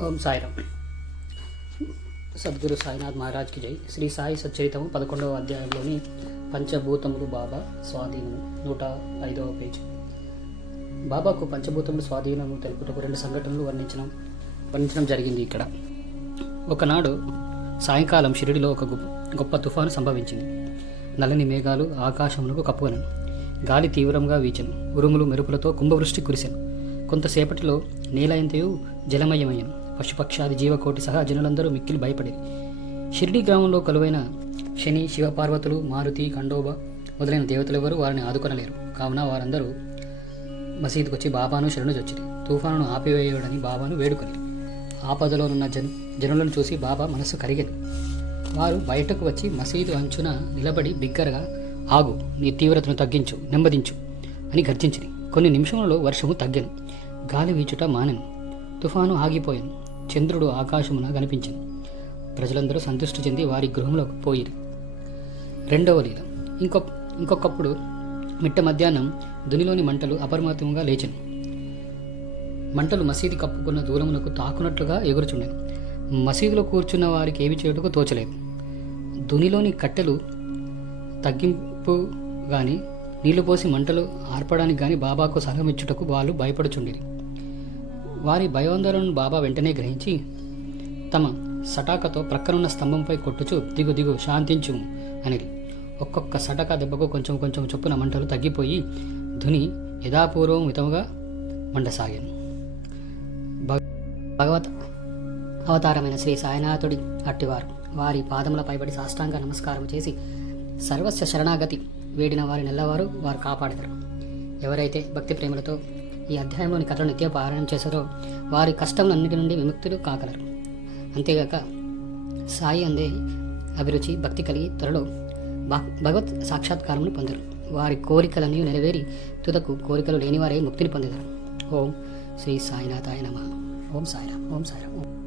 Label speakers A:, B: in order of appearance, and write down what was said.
A: ఓం సాయిరామ్. సద్గురు సాయినాథ్ మహారాజ్కి జై. శ్రీ సాయి సచ్చరితము పదకొండవ అధ్యాయంలోని పంచభూతములు బాబా స్వాధీనము నూట ఐదవ పేజీ. బాబాకు పంచభూతములు స్వాధీనము తెలుపుటకు రెండు సంఘటనలు వర్ణించడం వర్ణించడం జరిగింది ఇక్కడ. ఒకనాడు సాయంకాలం షిరిడిలో ఒక గొప్ప గొప్ప తుఫాను సంభవించింది. నల్లని మేఘాలు ఆకాశమునకు కప్పుకొనను. గాలి తీవ్రంగా వీచను. ఉరుములు మెరుపులతో కుంభవృష్టి కురిశాను కొంతసేపటిలో నేలయంతయు జలమయమయ్యను. పశుపక్షాది జీవకోటి సహా జనులందరూ మిక్కిలి భయపడేది. షిర్డి గ్రామంలో కొలువైన శని శివపార్వతులు మారుతి ఖండోబ మొదలైన దేవతలెవరూ వారిని ఆదుకొనలేరు. కావున వారందరూ మసీదుకు వచ్చి బాబాను శరణు చొచ్చిరి తుఫాను ఆపివేయడని బాబాను వేడుకొని ఆపదలోనున్న జన్ జనులను చూసి బాబా మనస్సు కరిగేది. వారు బయటకు వచ్చి మసీదు అంచున నిలబడి బిగ్గరగా ఆగు నీ తీవ్రతను తగ్గించు నెమ్మదించు అని గర్జించింది కొన్ని నిమిషంలో వర్షము తగ్గను. గాలి వీచుట మానెను. తుఫాను ఆగిపోయింది. చంద్రుడు ఆకాశమున కనిపించింది. ప్రజలందరూ సంతృష్టి చెంది వారి గృహంలోకి పోయిరి. రెండవ లీల. ఇంకొ ఇంకొకప్పుడు మిట్ట మధ్యాహ్నం దునిలోని మంటలు అపరిమితంగా లేచను. మంటలు మసీదు కప్పుకున్న దూరమునకు తాకునట్లుగా ఎగురుచుండేది మసీదులో కూర్చున్న వారికి ఏమి చేయుటకు తోచలేదు. దునిలోని కట్టెలు తగ్గింపు కానీ నీళ్ళు పోసి మంటలు ఆర్పడానికి కానీ బాబాకు సలహం ఇచ్చుటకు వాళ్ళు భయపడుచుండిరి. వారి భయోందోళనను బాబా వెంటనే గ్రహించి తమ సటాకతో ప్రక్కనున్న స్తంభంపై కొట్టుచు దిగు దిగు శాంతించు అని ఒక్కొక్క సటక దెబ్బకు కొంచెం కొంచెం చొప్పున మంటలు తగ్గిపోయి ధుని యథాపూర్వం మితముగా మండసాగాను. భగ- భగవత్ అవతారమైన శ్రీ సాయినాథుడి అట్టివారు వారి పాదముల పైబడి సాష్టాంగ నమస్కారం చేసి సర్వస్వ శరణాగతి వేడిన వారి నెల్లవారు వారు కాపాడతారు ఎవరైతే భక్తి ప్రేమలతో ఈ అధ్యాయంలోని కథను నిత్య పారాయణం చేశారో వారి కష్టములన్నిటి నుండి విముక్తులు కాగలరు. అంతేగాక సాయి అందే అభిరుచి భక్తి కలిగి త్వరలో భగవత్ సాక్షాత్కారమును పొందరు. వారి కోరికలన్నీ నెరవేరి తుదకు కోరికలు లేనివారే ముక్తిని పొందేదారు. ఓం శ్రీ సాయినాథాయ నమ. ఓం సాయిరామ్. ఓం సాయిరామ్. ఓం